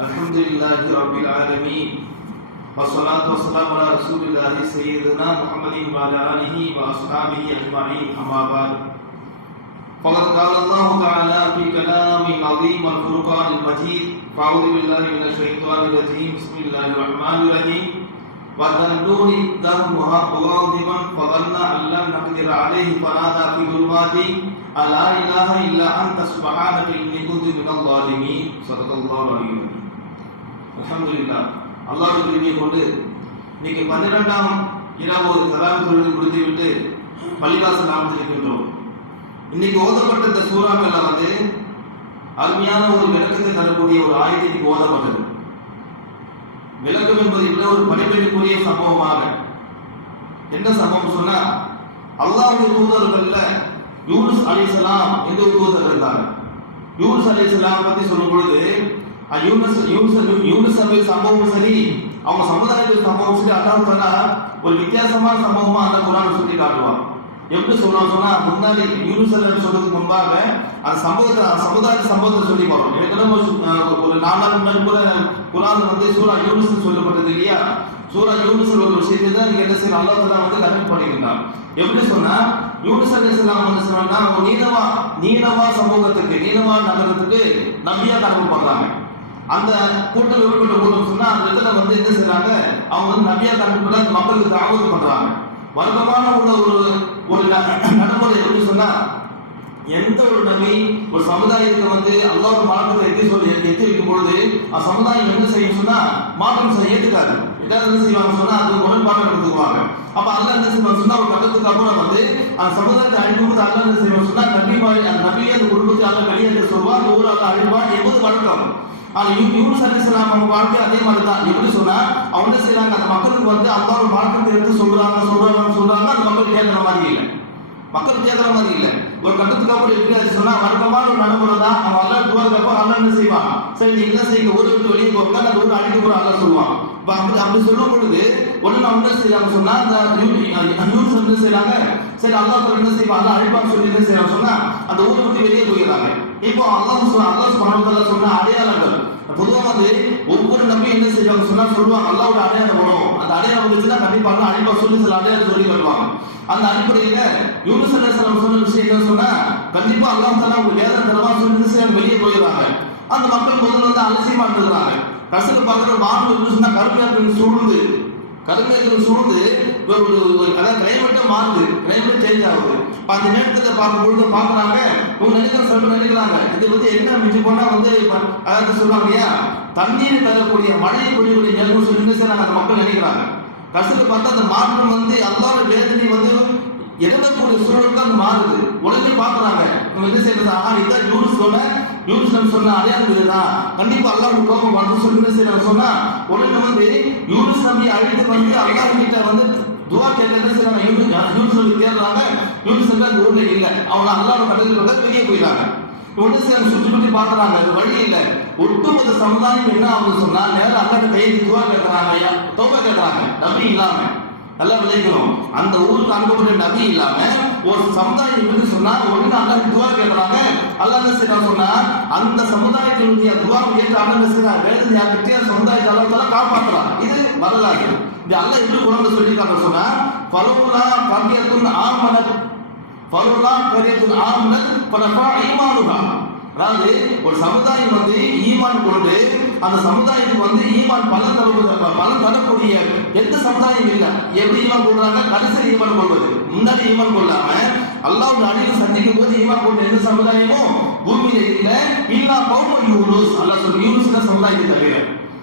الحمد لله رب العالمين والصلاة والسلام على رسول الله سيدنا محمد وعلى آله وأصحابه أجمعين أما بعد. فقد قال الله تعالى في كلام العظيم والفرقان المجيد فأعوذ بالله من الشيطان الرجيم بسم الله الرحمن الرحيم إذ ذهب مغاضبا فظن أن لم نقدر عليه فنادى في ظلمات ألا إله إلا أنت سبحانك إني كنت من الظالمين صدق الله العلي العظيم الحمد لله அல்லாஹ் திரும்பியை கொண்டு இன்னைக்கு பன்னிரெண்டாம் இரவு ஒரு தலாவி தொழில் முடித்துவிட்டு பள்ளிவாசல் அமைத்திருக்கின்றோம் இன்னைக்கு ஓதப்பட்ட இந்த சூறாக்கள்ல வந்து அருமையான ஒரு விளக்கத்தை தரக்கூடிய ஒரு ஆயத்தை இன்னைக்கு ஓதப்பட்டது விளக்கம் என்பது இல்லை ஒரு படிப்பிற்குரிய சம்பவமாக என்ன சம்பவம் சொன்னா அல்லாஹ்வுடைய தூதர்கள்ல யூனுஸ் அலிசலாம் எந்த ஒரு தூதர் இருந்தார் யூனுஸ் அலிசலாம் பத்தி சொல்லும் பொழுது யூனஸ் யூனுஸ் யூனுஸ் யூனுஸ் சம்பவம் சரி அவங்க சமுதாயத்தில் சம்பவம் சரி அல்லாஹ் தஆலா ஒரு வித்தியாசமான சம்பவமா அந்த குரான் சொல்லி காட்டுவான். எப்படி சொல்லுவான் சொன்னா முன்னாடி யூனுஸ் அலை சொல்றதுக்கு முன்பாக அந்த சம்பவத்தை சமுதாய சம்பவத்தை சொல்லி வரும் எனக்கு ஒரு சு- ஒரு நாள் முன்னாடி கூட குரான் வந்து சூரா யூனுஸ் சொல்லப்பட்டது இல்லையா? சூரா யூனுஸ் ஒரு விஷயத்தை தான் இங்க என்ன செய்யணும் அல்லாஹ் தஆலா வந்து கனெக்ட் பண்ணியிருந்தான். எப்படி சொன்னா யூனுஸ் அலைஹிஸ்ஸலாம் என்ன சொன்னா ஒரு நீனவா நீனவா சமூகத்துக்கு நீனவா நகரத்துக்கு நபியா கனவு பண்றாங்க அந்த கூட்டம் விருப்பப்பட்ட கூட்டம் சொன்னா அந்த இடத்துல வந்து என்ன செய்யறாங்க அவங்க வந்து நபியா கனவு பண்ணி மக்களுக்கு தாவத்து பண்றாங்க. வர்க்கமான உள்ள ஒரு ஒரு நடைமுறை எப்படி சொன்னா எந்த ஒரு நபி ஒரு சமுதாயத்தை வந்து அல்லாஹ் மார்க்கத்தை எத்தி சொல்லி எத்தி வைக்கும் பொழுது அந்த சமுதாயம் என்ன செய்யும் சொன்னா மாற்றம் செய்ய ஏத்துக்காது. ஏதாவது என்ன செய்வாங்க சொன்னா அது உடன்பாடு எடுத்துக்குவாங்க அப்ப அல்ல என்ன செய்வாங்க சொன்னா ஒரு கட்டத்துக்கு அப்புறம் வந்து அந்த சமுதாயத்தை அழிக்கும்போது அல்ல என்ன செய்வாங்க சொன்னா நபி அந்த நபியை அந்த குடும்பத்தை அல்ல வெளியேற்ற சொல்வா அந்த ஊர் அல்லாஹ் அழிப்பான் என்பது வழக்கம். ஆனா யூ- யூனுஸ் அவங்க வாழ்க்கை அதே மாதிரி தான் எப்படி சொன்னா அவங்க என்ன செய்றாங்க அந்த மக்களுக்கு வந்து அல்லாஹ் ஒரு மார்க்கத்தை எடுத்து சொல்றாங்க சொல்றாங்க சொல்றாங்க அந்த மக்கள் கேட்கிற மாதிரி இல்லை. மக்கள் கேட்கிற மாதிரி இல்லை. ஒரு கட்டத்துக்கு அப்புறம் எப்படி ஆச்சு சொன்னா வழக்கமான ஒரு நடைமுறை தான் அவன் அல்லா துவாரக்கப்ப அல்லா என்ன செய்வான்? சரி நீ என்ன செய்ய ஊரை விட்டு வெளியே போக அந்த ஊரை அடிக்க போற அல்லா சொல்லுவான். இப்ப அப்படி அப்படி சொல்லும் பொழுது ஒண்ணு நான் என்ன செய்யறாங்க சொன்னா அந்த நியூஸ் என்ன செய்யறாங்க? சரி அல்லா சொல்ல என்ன செய்வான்? அல்லா அழிப்பான்னு சொல்லி என்ன செய்யறாங்க சொன்னா அந்த ஊரை விட்டு வெளியே போயிடுறாங்க. இப்போ அல்லாஹ் அல்லாஹ் சுப்ஹானஹு சொன்ன அடையாளங்கள். பொதுவாக வந்து ஒவ்வொரு நம்பி என்ன செய்வாங்க சொன்னா சொல்லுவாங்க. அல்லாவோட அடையாளம் வரும். அந்த அடையாளம் வந்துச்சுன்னா கண்டிப்பாக அழிப்பா சொல்லி சில அடையாளம் சொல்லி வருவாங்க. அந்த அடிப்படையில யூனுஸ் அலைஹிஸ்ஸலாம் சொன்ன விஷயம் என்ன சொன்னா கண்டிப்பா அல்லாஹ் தஆலா உங்க வேத தரவா சொல்லி என்ன வெளியே போயிடுறாங்க. அந்த மக்கள் முதல்ல வந்து அலட்சியமா இருக்கிறாங்க கடைசியில் பார்க்குற வானம் இருந்துச்சுன்னா கருமையாக சூழ்ந்து. கருமையாக சூழ்ந்து ஒரு ஒரு- அதாவது கிளைமேட்டே மாறுது. கிளைமேட் சேஞ்ச் ஆகுது. அந்த நேரத்தில் பார்க்கும்பொழுது பார்க்குறாங்க உங்க நினைக்கிற சொல்ல நினைக்கிறாங்க இது வந்து என்ன மிஞ்சி போனா வந்து அதாவது சொல்லுவாங்க இல்லையா? தண்ணீர் தரக்கூடிய மழை பொழிவுடைய நிலவு சொல்லி என்ன செய்றாங்க அந்த மக்கள் நினைக்கிறாங்க கடைசியில் பார்த்தா அந்த மாற்றம் வந்து அல்லாத வேதனை வந்து எழுதக்கூடிய சூழல் தான் மாறுது. உடனே பார்க்குறாங்க. இவங்க என்ன செய்யறது? ஆஹா இதான் யூனிஸ் சொன்ன. யூஸ் நம்ம சொன்ன அடையாளம் இதுதான் கண்டிப்பா அல்லாஹ் கோபம் வந்து சொல்லி என்ன செய்யறாங்க சொன்னா உடனே வந்து யூனிஸ் நம்பி அழைத்து வந்து அல்லாஹ் கிட்ட வந்து துவா கேட்க என்ன செய்யறாங்க? யூனிஸ் சொல்லி தேடுறாங்க. யூனிஸ் நம்பி அந்த ஊர்ல இல்லை. அவங்க அல்லாஹ் கட்டத்தில் வெளியே போயிட்டாங்க ஒன்று சேர்ந்து சுற்றி சுற்றி பார்க்குறாங்க. அது வழி இல்லை. ஒட்டுமொத்த சமுதாயம் என்ன ஆகுது சொன்னா நேரம் அண்ணன் கையெழுத்து துவா கேட்கறாங்க ஐயா. தோப்பை கேட்கறாங்க. நபி இல்லாம. நல்லா விளைக்கணும் அந்த ஊருக்கு அனுப்பப்பட்ட நபி இல்லாம ஒரு சமுதாயம் எப்படி சொன்னா ஒன்னு அண்ணன் துவா கேட்கறாங்க. அல்லாஹ் என்ன செய்யறான் சொன்னா அந்த சமுதாயத்தினுடைய துவா கேட்டு அண்ணன் என்ன செய்யறான் வேதனை யார்கிட்டயே சமுதாயத்தை அளவுக்கு காப்பாற்றலாம் இது வரலாறு. இது அல்ல எப்படி குழந்தை சொல்லியிருக்காங்க சொன்னா பலவுலா கவியத்துன் ஆமனத் பலவுலா கவியத்துன் ஆமனத் பலஃபா ஈமானுஹா அதாவது ஒரு சமுதாயம் வந்து ஈமான் கொண்டு அந்த சமுதாயத்துக்கு வந்து ஈமான் பலன் தருவது பலன் தரக்கூடிய எந்த சமுதாயம் இல்லை. எப்படி ஈமான் கொள்றாங்க? கடைசி ஈமான் கொள்வது. முன்னாடி ஈமான் கொள்ளாம அல்லாவுடைய அடியில் சந்திக்கும் போது ஈமான் கொண்ட எந்த சமுதாயமும் பூமியில இல்லை. இல்லா பௌம யூனுஸ். அல்லாஹ் சொல்லி யூனுஸ் சமுதாயத்தை தவிர.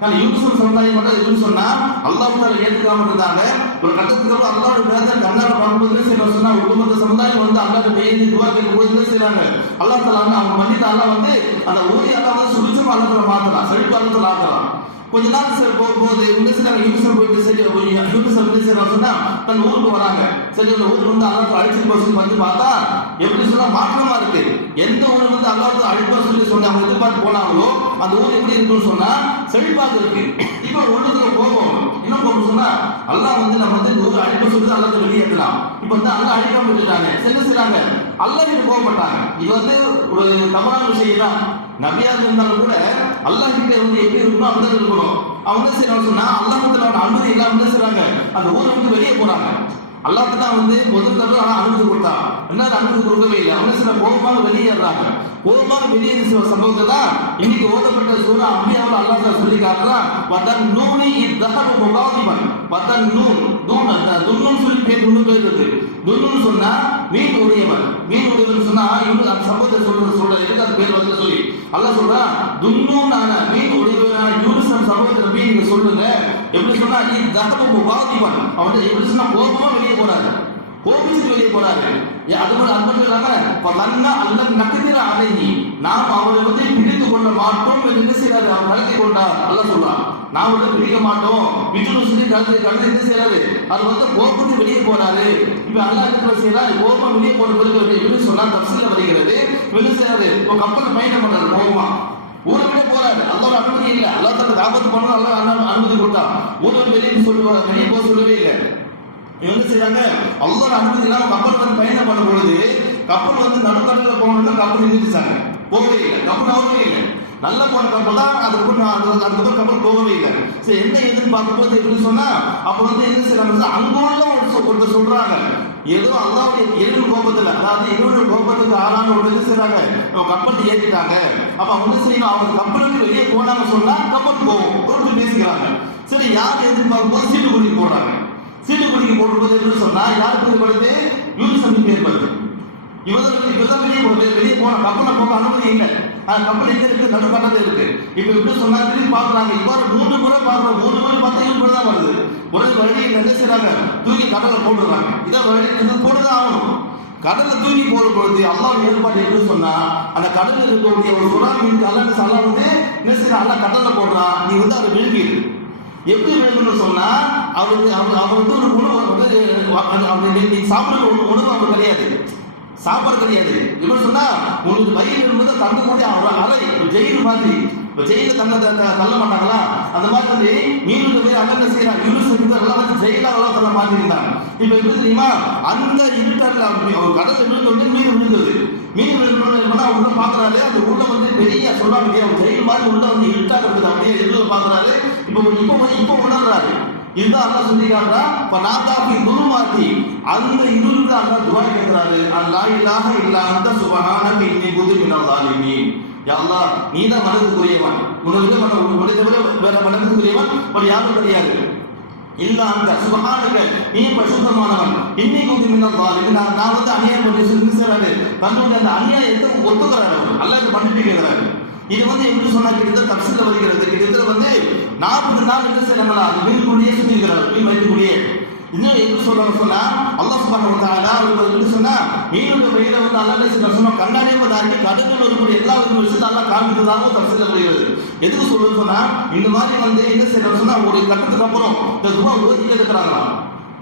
நான் யூசுப் சமுதாயம் மட்டும் எதுவும் சொன்னா அல்லாஹ் தால ஏத்துக்காம இருந்தாங்க. ஒரு கட்டத்துக்கு அப்புறம் அல்லாஹ் வேத கண்ணால பார்க்கும்போது சில சொன்னா ஒட்டுமொத்த சமுதாயம் வந்து அல்லாஹ் பெய்து துவா கேட்கும் போது என்ன செய்றாங்க. அல்லாஹ் தாலா வந்து அவங்க மன்னித்த அல்லாஹ் வந்து அந்த ஊதி அல்லாஹ் வந்து சுபிச்சம் அல்லத்துல மாத்தலாம் செழிப்பு ஆக்கலாம் கொஞ்ச நாள் சார் போகும்போது இந்த செய்றாங்க யூசுப் போயிட்டு சரி யூசுப் வந்து செய்றாங்க சொன்னா தன் ஊருக்கு வராங்க. சரி அந்த ஊருக்கு வந்து அல்லாஹ் அழைச்சிட்டு போக வந்து பார்த்தா எப்படி சொன்னா மாற்றமா இருக்கு. எந்த ஊர் வந்து அல்லாத்து அழிப்பா சொல்லி சொன்ன அவங்க எதிர்பார்த்து போனாங்களோ அந்த ஊர் எப்படி இருக்குன்னு சொன்னா செழிப்பாக இருக்கு. இப்போ ஒன்றுத்துல கோபம். என்ன கோபம் சொன்னா அல்லாஹ் வந்து நம்ம வந்து ஊர் அழிப்பா சொல்லி அல்லாஹ் வெளியேற்றலாம். இப்போ வந்து அல்லாஹ் அழிக்காம விட்டுட்டாங்க. சரி செய்றாங்க? அல்லாஹ் போகப்பட்டாங்க கோபப்பட்டாங்க. இது வந்து ஒரு தவறான விஷயம் தான். நபியாக இருந்தாலும் கூட அல்லாஹ் கிட்ட வந்து எப்படி இருக்கணும் அந்த இருக்கணும். அவங்க என்ன செய்யறாங்க சொன்னா அல்லாஹத்துல அனுமதி எல்லாம் என்ன செய்றாங்க? அந்த ஊரை விட்டு வெளியே போறாங்க. அல்லாஹ் தான் வந்து முதல் தடவை ஆனால் அனுமதி கொடுத்தான். என்ன அனுமதி கொடுக்கவே இல்லை. அவங்க சில கோபமாக வெளியேறாங்க கோபமாக வெளியேறி சில சம்பவத்தை தான் இன்னைக்கு ஓதப்பட்ட சூரா அம்பியாவில் அல்லா தான் சொல்லி காட்டுறான். வதன் நூனி இத்தஹபு முகாதிபன். வதன் நூன் நூன் அந்த துன்னுன்னு சொல்லி பேர் துண்ணு பேர் இருக்கு துன்னுன்னு சொன்னா மீன் உடையவன். மீன் உடையவன் சொன்னா இவங்க அந்த சம்பவத்தை சொல்ற சொல்ற எதுக்கு அந்த பேர் வந்து சொல்லி. அல்லாஹ் சொல்றான் துன்னுனான மீன் உடையவனான யூனிசன் சம்பவத்தை போய் நீங்க சொல்லுங்க. எப்படி சொன்னா இத்தஹபு முகாதிபன் அவன் எப்படி சொன்னா கோபமா வெளியே போறாரு. கோபிச்சு வெளியே போறாரு. ஏன் அது மட்டும் அது மட்டும் இல்லாம பலன்னா அல்ல நக்கத்திர அழகி நாம் அவரை வந்து பிடித்து கொள்ள மாட்டோம் என்று என்ன செய்யறாரு அவர் கலத்தி கொண்டார். அல்ல சொல்றான் நாம் வந்து பிடிக்க மாட்டோம். விட்டுன்னு சொல்லி கலந்து கலந்து என்ன செய்யறாரு அது வந்து கோபத்து வெளியே போறாரு. இப்ப அல்லா என்ன செய்யறாரு கோபம் வெளியே போன பிறகு எப்படி சொன்னா தப்சில வருகிறது. என்ன செய்யறாரு கப்பல் பயணம் பண்றாரு கோபமா. ஊரை விட போறாரு. அல்லாஹ் அனுமதி இல்லை. அல்லா தனக்கு ஆபத்து பண்ணணும். அல்லாஹ் அனுமதி கொடுத்தான். ஊரை வெளியே சொல்லுவாங்க வெளியே போக சொல்லவே இல்லை. என்ன செய்யறாங்க அல்லாஹ் அனுமதி இல்லாம கப்பல் வந்து பயணம் பண்ணும் பொழுது கப்பல் வந்து நடுக்கடல்ல போகணும்னு கப்பல் நிறுத்திச்சாங்க போகவே இல்லை. கப்பல் நகரவே இல்லை. நல்ல போன கப்பல் தான். அதுக்கு அதுக்கப்புறம் கப்பல் போகவே இல்லை. சரி என்ன ஏதுன்னு பார்க்கும்போது எப்படி சொன்னா அப்ப வந்து என்ன செய்யறாங்க அங்க உள்ள ஒரு ஒருத்தர் சொல்றாங்க. ஏதோ அல்லாவுடைய எரிவு கோபத்துல அதாவது எரிவு கோபத்துக்கு ஆளான ஒரு என்ன செய்றாங்க அவங்க கப்பல் ஏற்றிட்டாங்க அப்ப அவங்க செய்யணும்? அவங்க கப்பலுக்கு வெளியே போனாங்க சொன்னா கப்பல் போகும். தொடர்ந்து பேசிக்கிறாங்க. சரி யார் எதிர்பார்க்கும் போது சீட்டு குடிக்கு போடுறாங்க? சீட்டு குடிக்கு போடும்போது என்று சொன்னா யாருக்கு ஏற்படுது யூனிசமிக்கு ஏற்படுது இவர்களுக்கு இப்பதான் வெளியே போகுது. வெளியே போன கப்பலை போக அனுமதி இல்லை. அந்த கப்பல் எங்க இருக்கு? நடுக்கடல இருக்கு. இப்ப எப்படி சொன்னா திரும்பி பாக்குறாங்க இவ்வாறு மூன்று முறை பாக்குறோம் மூன்று முறை பார்த்தா வழியை என்ன செய்றாங்க தூக்கி கடலை போடுறாங்க இதான் வழி இது போட்டுதான் ஆகணும். கடலை தூக்கி போடும் பொழுது அல்லாஹ் ஏற்பாடு என்று சொன்னா அந்த கடலில் இருக்கக்கூடிய ஒரு சுறா மீன் அல்ல சல்லா வந்து என்ன செய்யற அல்ல கடலை போடுறான் நீ வந்து அதை விழுங்கிடு எப்படி விழுங்கணும்னு சொன்னா அவருக்கு அவர் அவர் வந்து ஒரு உணவு வந்து அவர் நீ சாப்பிடுற உணவு உணவு அவர் கிடையாது. சாப்பாடு கிடையாது. எப்படி சொன்னா உங்களுக்கு வயிறு என்பது தங்க முடிய அவர் அலை ஜெயில் மாதிரி. இப்போ ஜெயில தங்க தள்ள மாட்டாங்களா? அந்த மாதிரி வந்து மீண்டும் போய் அங்கங்க செய்யறாங்க யூனிவர்சிட்டி எல்லாம் வந்து ஜெயிலா அவ்வளோ தள்ள இருந்தாங்க இப்போ எப்படி தெரியுமா? அந்த இருட்டர்ல அவர் கடல்ல விழுந்து வந்து மீன் விழுந்தது. மீன் விழுந்தோன்னு உள்ள பாக்குறாரு. அந்த உள்ள வந்து பெரிய சொல்றாங்க இல்லையா, ஜெயில் மாதிரி உள்ள வந்து இருட்டா இருக்குது அப்படியே எதிரில் பாக்குறாரு? இப்போ இப்போ இப்போ உணர்றாரு. இதுதான் அல்லாஹ் சொல்லி காட்டுறா இப்ப நாத்தாபி குருமாத்தி அந்த இருளுக்கு அல்லாஹ் துவா கேட்கிறாரு அல்லா இல்லாஹ இல்லா அந்த சுபஹானக இன்னி குது மினல் நீ தான் மனதுக்குரியவன் உனக்கு மன உன்னை தவிர வேற மனதுக்குரியவன் பட் யாரும் கிடையாது. இல்ல அந்த சுபகானுக்கு நீ பரிசுத்தமானவன். இன்னைக்கு வந்து மினல் இது நான் நான் வந்து அநியாயம் பண்ணி சொல்லி தன்னுடைய அந்த அநியாயத்தை ஒத்துக்கிறாரு அவர். அல்ல மன்னிப்பு கேட்கிறாரு. இது வந்து எப்படி சொன்னா கிட்டத்தட்ட தப்சில வருகிறது. கிட்டத்தட்ட வந்து நாற்பது நாள் என்ன செய்யறாங்களா மீன்குள்ளேயே சுத்திக்கிறார். மீன் வயிற்றுக்குள்ளேயே இன்னும் எப்படி சொல்றாங்க சொன்னா அல்லாஹ் சுப்ஹானஹு வ தஆலா அவர்கள் எப்படி சொன்னா மீனுடைய வயிறை வந்து அல்லாஹ் என்ன செய்யறார் சொன்னா கண்ணாடியை வந்து கடலில் இருக்கக்கூடிய எல்லா விதமான விஷயத்தை அல்லாஹ் காமிக்கிறதாகவும் தப்சில வருகிறது எதுக்கு சொல்றது சொன்னா இந்த மாதிரி வந்து என்ன செய்யறாங்க சொன்னா ஒரு கட்டத்துக்கு அப்புறம் இந்த துவா ஓதிட்டு இருக்கிறாங்களாம்.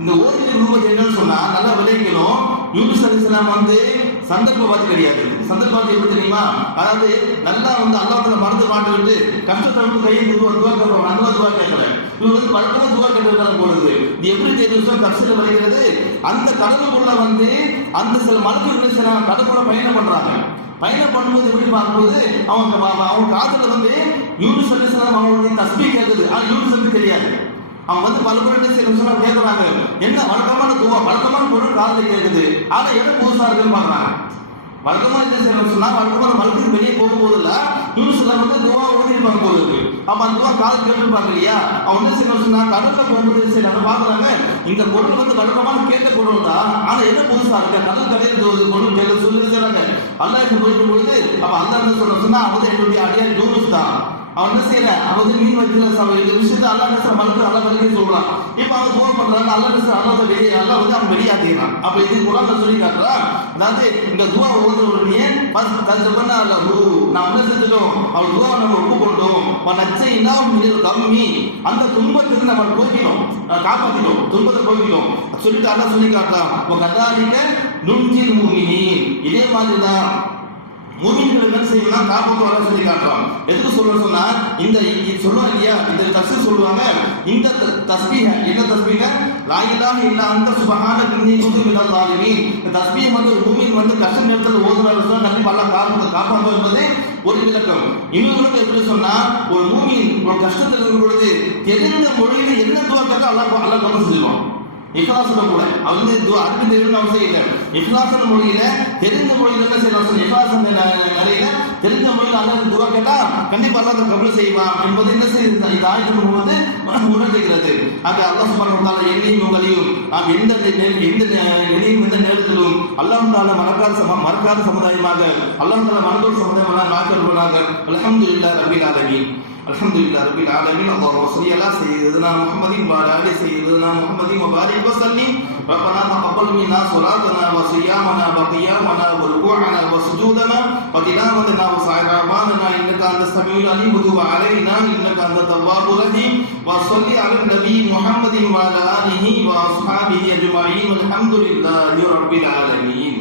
இந்த ஓதிட்டு ரூபத்தை என்னன்னு சொன்னா நல்லா விளைவிக்கணும் யூனிஸ் அலிஸ்லாம் வந்து சந்தர்ப்பவாதி கிடையாது சந்தர்ப்பவாதி எப்படி தெரியுமா? அதாவது நல்லா வந்து அல்லாஹ்ல மறந்து பாட்டு விட்டு கஷ்டத்தை கையை துவா துவா கேட்கணும் அந்த துவா கேட்கல. இவங்க வந்து பழக்கமாக துவா கேட்டு போடுது இது எப்படி தெரியும் கஷ்டத்தில் வருகிறது? அந்த கடலுக்குள்ள வந்து அந்த சில மருத்துவர்கள் சில கடலுக்குள்ள பயணம் பண்றாங்க. பயணம் பண்ணும்போது எப்படி பார்க்கும்போது அவங்க அவங்க காதுல வந்து யூனிஸ் அவங்களுடைய தஸ்பி கேட்குது. ஆனால் யூனிசர்வீஸ் தெரியாது. அவன் வந்து பல பேர் என்ன கேட்குறாங்க கேட்கறாங்க என்ன வழக்கமான துவா வழக்கமான பொருள் காதில் கேட்குது ஆனா என்ன புதுசா இருக்குன்னு பாக்குறாங்க. வழக்கமா என்ன செய்யணும் சொன்னா வழக்கமான வழக்குக்கு வெளியே போகும்போது இல்ல நியூஸ்ல வந்து துவா ஓதிருப்பாங்க போது போகுது அப்ப அந்த துவா காது கேட்டுருப்பாங்க இல்லையா? அவன் என்ன செய்யணும் சொன்னா கடல்ல போகும்போது சரி அதை பாக்குறாங்க இந்த பொருள் வந்து வழக்கமான கேட்ட பொருள் தான். ஆனா என்ன புதுசா இருக்கு? கடல் கடையில் ஒரு பொருள் கேட்க சொல்லி செய்யறாங்க அல்லாஹ் போயிட்டு பொழுது அப்ப அந்த சொல்ல சொல்ற என்னுடைய அடியார் யூனுஸ் தான். அவன் என்ன செய்யற? அவன் வந்து மீன் வைக்கல சம இந்த விஷயத்த அல்லா நெசர் மறுத்து அல்லா வரைக்கும் சொல்லலாம் இப்ப அவன் போன் பண்றாங்க அல்லா நெசர் அல்லா வெளியே அல்லா வந்து அவன் வெளியாட்டிடுறான் அப்ப இது குரான்ல சொல்லி காட்டுறான் அதாவது இந்த துவா ஓதுறவனே ஃபர்ஸ்ட் அல்ல லஹு நான் என்ன செஞ்சிட்டோம்? அவள் துவா நம்ம ஒப்புக்கொண்டோம். அவன் நச்சைன்னா கம்மி. அந்த துன்பத்துக்கு நம்ம போக்கிட்டோம். காப்பாத்திட்டோம். துன்பத்தை போக்கிடும் சொல்லிட்டு அல்லா சொல்லி காட்டுறான். உங்க கதாலிக்க நுஞ்சில் மூமினி இதே மாதிரி தான் மூமின்கள் என்ன செய்யணும் காப்பாற்ற வர சொல்லி காட்டுறான். எதுக்கு சொல்ற சொன்னா இந்த சொல்லுவாங்க இல்லையா இந்த தஸ்பீ சொல்லுவாங்க இந்த தஸ்பீக என்ன தஸ்பீக? லாயிலாக இல்ல அந்த சுபகான சுப்ஹான கொண்டு குன்து இந்த தஸ்பீக வந்து மூமின் வந்து கஷ்ட நேரத்தில் ஓதுறாரு சொன்னா கண்டிப்பா அல்லாஹ் காப்பாற்ற காப்பாற்ற என்பது ஒரு விளக்கம். இன்னொரு எப்படி சொன்னா ஒரு மூமின் ஒரு கஷ்டத்தில் இருக்கும் பொழுது தெரிந்த மொழியில் என்ன துவா அல்லா அல்லா அல்லாஹ் கபல் செஞ்சிருவான் இஹ்லாசன கூட. அது வந்து துவா அரபி தெரியும் அவசியம் இல்லை. இஹ்லாசன மொழியில தெரிந்த மொழியில என்ன செய்யலாம்? சொல்லி. நிறைய தெரிந்த மொழியில் அல்லது துவா கேட்டா கண்டிப்பா அல்லாத கபல் செய்வான் என்பது என்ன செய்யுது இந்த ஆயத்தின் போது உணர்த்துகிறது ஆக அல்லாஹ் சுப்ஹானஹு வ என்னையும் உங்களையும் நாம் எந்த எந்த நிலையும் எந்த நேரத்திலும் அல்லாஹ் தாலா மறக்காத சம மறக்காத சமுதாயமாக அல்லாஹ் தாலா மனதோடு சமுதாயமாக அலமது இல்லா ரபில் ஆலமீன். الحمد لله رب العالمين اللهم صل على سيدنا محمد وعلى ال سيدنا محمد وبارك وسلم. ربنا تقبل منا صلاتنا وصيامنا وقيامنا وركوعنا وسجودنا وتلاوتنا وسائر اعمالنا. انك انت السميع العليم وتب علينا انك انت التواب الرحيم وصل على النبي محمد وعلى اله واصحابه اجمعين والحمد لله رب العالمين